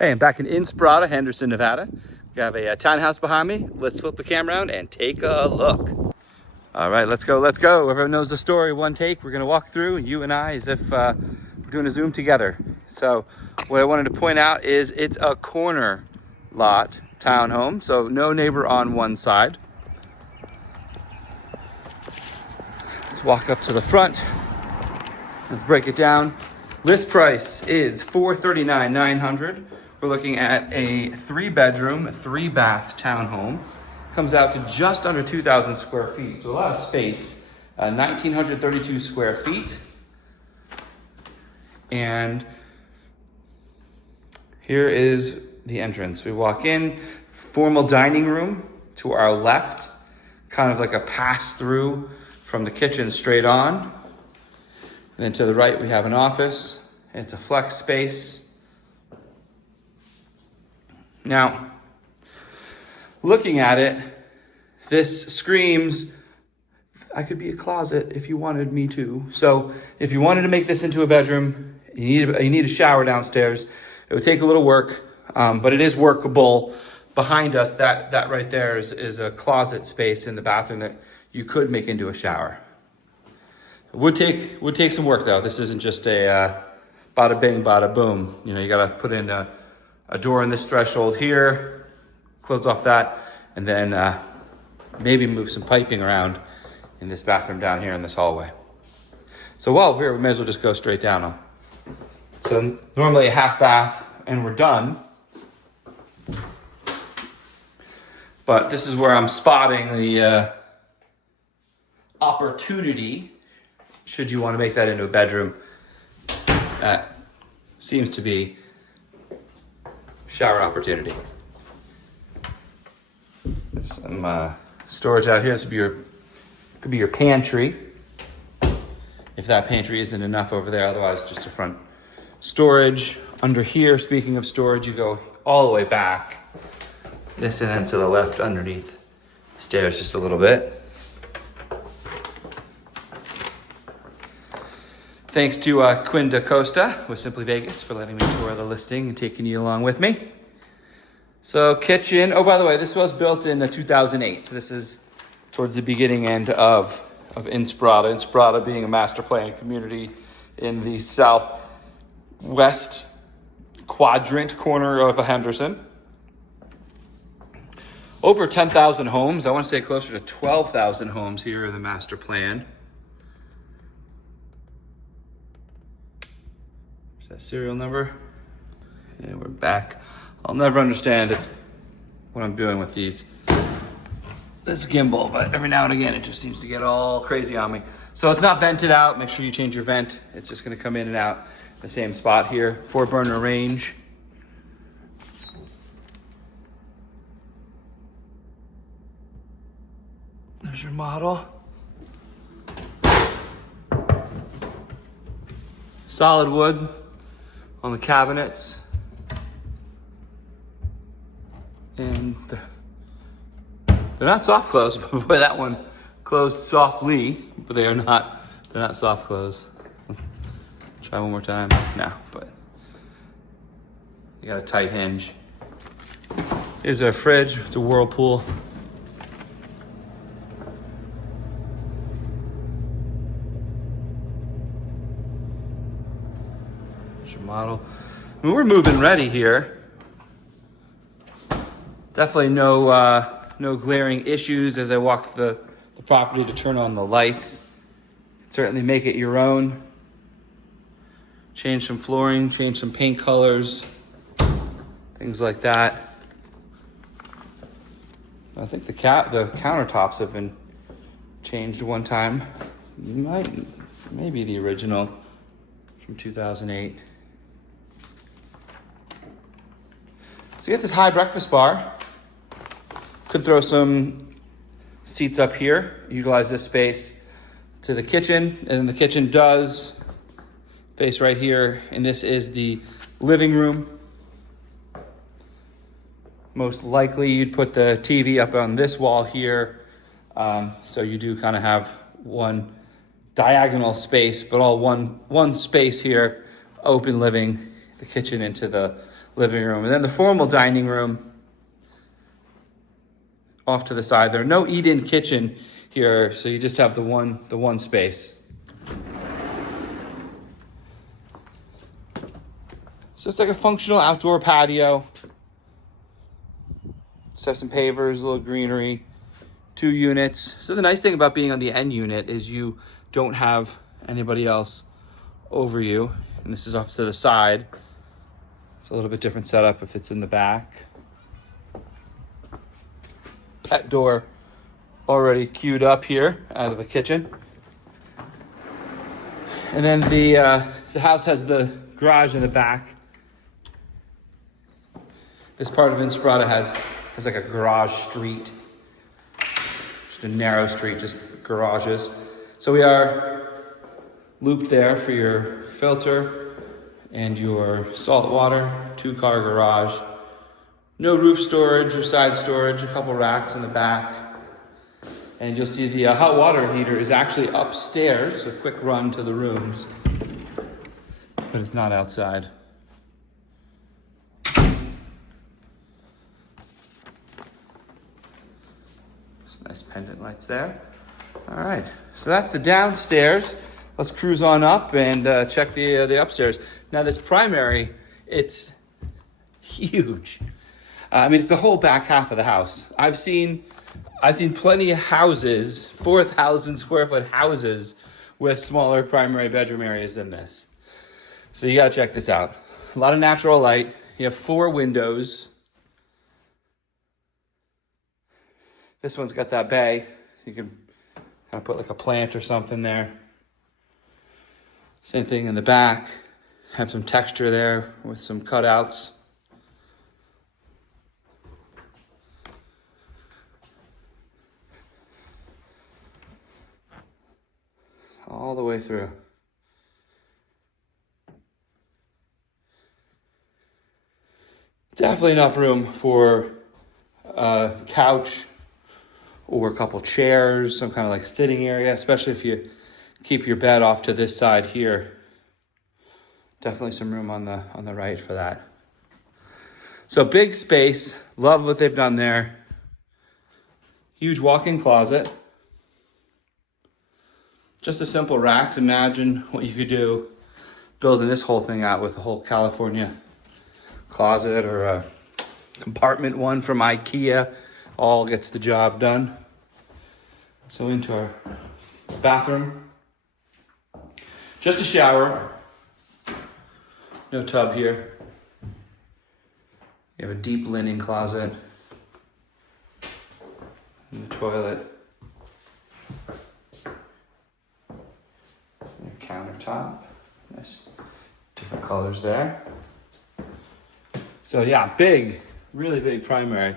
Hey, I'm back in Inspirada, Henderson, Nevada. We have a townhouse behind me. Let's flip the camera around and take a look. All right, let's go, let's go. Everyone knows the story, one take. We're gonna walk through, you and I, as if we're doing a Zoom together. So what I wanted to point out is it's a corner lot townhome, so no neighbor on one side. Let's walk up to the front. Let's break it down. List price is $439,900. We're looking at a 3-bedroom, 3-bath townhome. Comes out to just under 2,000 square feet, so a lot of space. 1,932 square feet. And here is the entrance. We walk in, formal dining room to our left, kind of like a pass-through from the kitchen straight on. And then to the right, we have an office. It's a flex space. Now, looking at it, this screams, I could be a closet if you wanted me to. So if you wanted to make this into a bedroom, you need a shower downstairs. It would take a little work, but it is workable. Behind us, that right there is a closet space in the bathroom that you could make into a shower. It would take some work though. This isn't just a bada bing, bada boom. You know, you gotta put in a door in this threshold here, close off that, and then maybe move some piping around in this bathroom down here in this hallway. So while we're here, we may as well just go straight down. So normally a half bath and we're done. But this is where I'm spotting the opportunity, should you want to make that into a bedroom. That seems to be shower opportunity. There's some storage out here. This could be your pantry. If that pantry isn't enough over there, otherwise just a front storage. Under here, speaking of storage, you go all the way back. This and then to the left underneath the stairs just a little bit. Thanks to Quinn DaCosta with Simply Vegas for letting me tour the listing and taking you along with me. So kitchen, oh, by the way, this was built in 2008. So this is towards the beginning end of Inspirada. Inspirada being a master plan community in the southwest quadrant corner of Henderson. Over 10,000 homes. I want to say closer to 12,000 homes here in the master plan. Is that serial number? And we're back. I'll never understand what I'm doing with this gimbal, but every now and again it just seems to get all crazy on me. So it's not vented out. Make sure you change your vent. It's just going to come in and out the same spot here. 4-burner range. There's your model. Solid wood on the cabinets. And they're not soft close, but boy, that one closed softly, but they're not soft close. Try one more time. No, but you got a tight hinge. Here's our fridge. It's a Whirlpool. There's your model. I mean, we're moving ready here. Definitely no glaring issues as I walk the property to turn on the lights. Certainly make it your own. Change some flooring, change some paint colors, things like that. I think the countertops have been changed one time. Maybe the original from 2008. So you get this high breakfast bar. Could throw some seats up here, utilize this space to the kitchen, and the kitchen does face right here, and this is the living room. Most likely you'd put the TV up on this wall here, so you do kind of have one diagonal space, but all one space here, open living, the kitchen into the living room. And then the formal dining room off to the side there. No eat-in kitchen here, so you just have the one space. So it's like a functional outdoor patio. Just have some pavers, a little greenery, 2 units. So the nice thing about being on the end unit is you don't have anybody else over you. And this is off to the side. It's a little bit different setup if it's in the back. Pet door already queued up here out of the kitchen. And then the house has the garage in the back. This part of Inspirada has like a garage street. Just a narrow street, just garages. So we are looped there for your filter and your salt water, 2-car garage. No roof storage or side storage, a couple racks in the back. And you'll see the hot water heater is actually upstairs, a quick run to the rooms, but it's not outside. Some nice pendant lights there. All right, so that's the downstairs. Let's cruise on up and check the upstairs. Now this primary, it's huge. I mean, it's the whole back half of the house. I've seen plenty of houses, 4,000 square foot houses with smaller primary bedroom areas than this. So you gotta check this out. A lot of natural light. You have 4 windows. This one's got that bay. You can kind of put like a plant or something there. Same thing in the back. Have some texture there with some cutouts. All the way through. Definitely enough room for a couch or a couple chairs, some kind of like sitting area, especially if you keep your bed off to this side here. Definitely some room on the right for that. So big space, love what they've done there. Huge walk-in closet. Just a simple racks. Imagine what you could do building this whole thing out with a whole California closet or a compartment one from IKEA. All gets the job done. So into our bathroom. Just a shower. No tub here. You have a deep linen closet. And the toilet. Countertop, nice different colors there. So yeah, big, really big primary.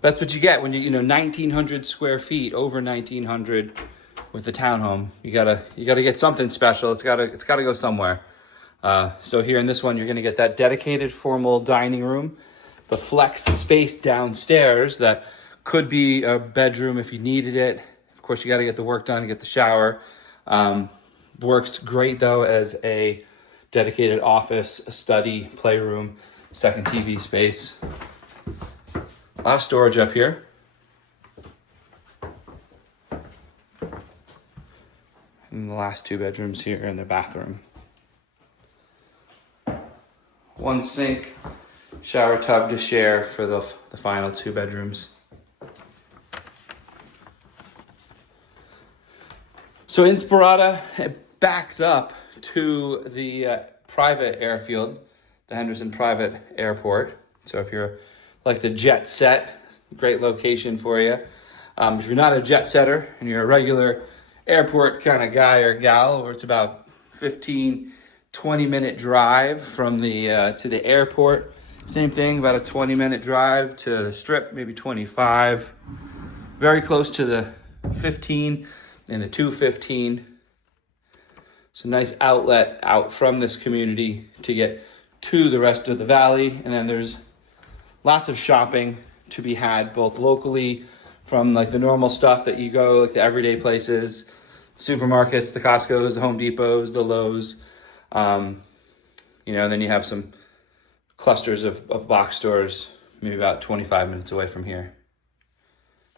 That's what you get when you 1,900 square feet, over 1,900 with the townhome. You gotta get something special. It's gotta go somewhere. So here in this one, you're gonna get that dedicated formal dining room, the flex space downstairs that could be a bedroom if you needed it. Of course, you gotta get the work done, get the shower. Works great though as a dedicated office, a study, playroom, second TV space. A lot of storage up here. And the last 2 bedrooms here in the bathroom. 1 sink, shower tub to share for the final 2 bedrooms. So Inspirada, it backs up to the private airfield, the Henderson private airport. So if you're like to jet set, great location for you. If you're not a jet setter and you're a regular airport kind of guy or gal, where it's about 15, 20-minute drive from the to the airport. Same thing, about a 20-minute drive to the strip, maybe 25. Very close to the 15 and the 215. So nice outlet out from this community to get to the rest of the valley. And then there's lots of shopping to be had, both locally from like the normal stuff that you go, like the everyday places, supermarkets, the Costco's, the Home Depot's, the Lowe's. And then you have some clusters of box stores, maybe about 25 minutes away from here.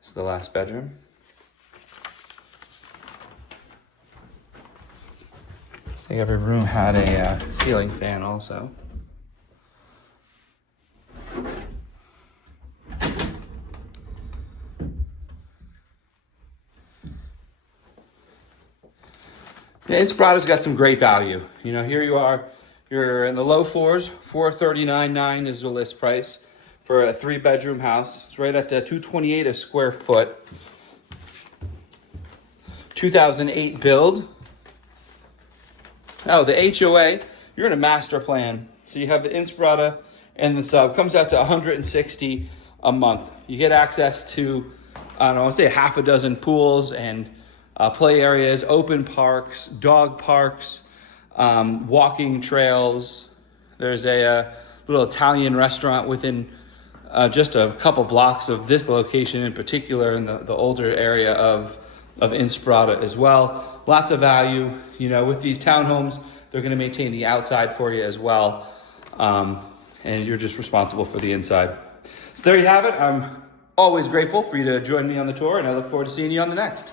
This is the last bedroom. So every room had a ceiling fan also. Yeah, Inspirada's got some great value. You know, here you are, you're in the low fours, $439.9 is the list price for a 3-bedroom house. It's right at $228 a square foot. 2008 build. Oh, the HOA, you're in a master plan. So you have the Inspirada and the sub. Comes out to $160 a month. You get access to, I don't know, I'll say half a dozen pools and play areas, open parks, dog parks, walking trails. There's a little Italian restaurant within just a couple blocks of this location in particular, in the older area of Inspirada as well. Lots of value. You know, with these townhomes, they're going to maintain the outside for you as well. And you're just responsible for the inside. So there you have it. I'm always grateful for you to join me on the tour, and I look forward to seeing you on the next.